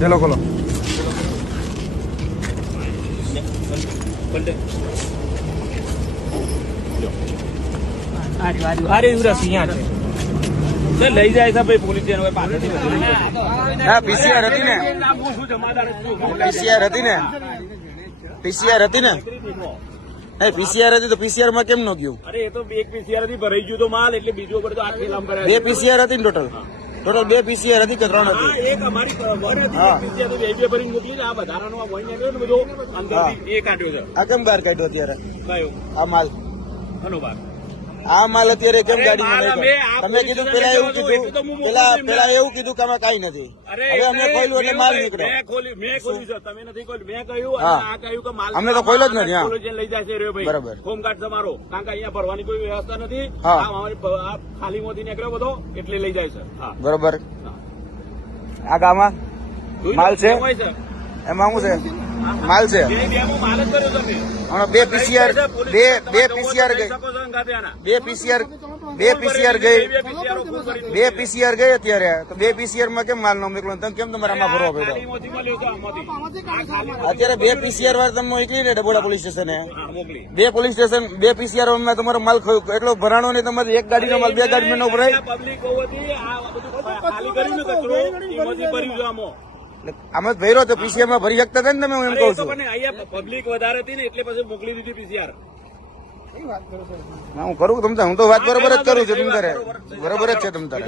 ચલો ખોલો. લઈ જાય છે ભાઈ પોલીસ હા પીસીઆર હતી ને, પીસીઆર હતી ને, પીસીઆર હતી ને, નહીં પીસીઆર હતી તો પીસીઆર માં કેમ ન ગયું? અરે એ તો એક પીસીઆર થી ભરાઈ ગયું તો માલ એટલે બીજો ઉપર તો આખી લાંબ કરાય. બે પીસીઆર હતી ને ટોટલ? ટોટલ બે પીસીઆર હતી કે ત્રણ હતી? એક અમારી વન હતી, એક પીસીઆર તો બે ભરીને મોકલી છે. આ વધારાનો આ વન નીકળ્યો ને બધો અંદરથી એ કાઢ્યો છે. આ કેમ બહાર કાઢ્યો અત્યારે કયો આ માલ? ઘણો ભાગ આ માલ અત્યારે કેમ ગાડીમાં માલ નહીં અમે કાઢ્યો? તમે કીધું પેલા એવું કીધું, પેલા એવું કીધું કે આમાં કાંઈ નથી. હવે અમે ખોલ્યું એટલે માલ નીકળ્યો. મેં ખોલ્યું છે, તમે નથી ખોલ્યું. મેં કહ્યું અને હા. આ કહ્યું કે માલ અમને તો ખોલ્યો જ નથી. હા. ખોલ્યો છે, લઈ જશે રે ભાઈ. બરાબર. હોમગાર્ડ તમારો, કારણ કે અહીંયા ભરવાની કોઈ વ્યવસ્થા નથી. હા. આ અમારી આ ખાલી મોતી નીકળ્યો બધો એટલે લઈ જાય છે. હા બરોબર. હા. આ ગામમાં માલ છે? હોય છે એમાં શું છે? માલ છે. બે બેમાં માલ જ કર્યો તમે. હમણાં બે પીસીઆર બે પીસીઆર ગઈ, બે પીસીઆર ગઈ, બે પીસીઆર ગઈ અત્યારે. તો બે પીસીઆર માં કેમ માલ ન મોકલો? તમે કેમ તમારે આમાં ભરવા પડ્યો? અત્યારે બે પીસીઆર વાર તમે મોકલી ને ડબોડા પોલીસ સ્ટેશને, બે પોલીસ સ્ટેશન, બે પીસીઆર માં તમારો માલ એટલો ભરાણો ને તમારે એક ગાડીનો માલ બે ગાડી નો ભરાય. પબ્લિક હોવાથી આ બધું ખાલી કર્યું ને કચરો એમાંથી ભર્યું છે આમાં. આમાં જ ભર્યો તો પીસીઆર માં ભરી શકતા હતા ને તમે? હું એમ કઉ છું. અહીંયા પબ્લિક વધારે હતી ને એટલે પછી મોકલી દીધી પીસીઆર. હું કરું તમ તારે, હું તો વાત બરોબર જ કરું છું. તમ તારે બરોબર જ છે તમ તારે.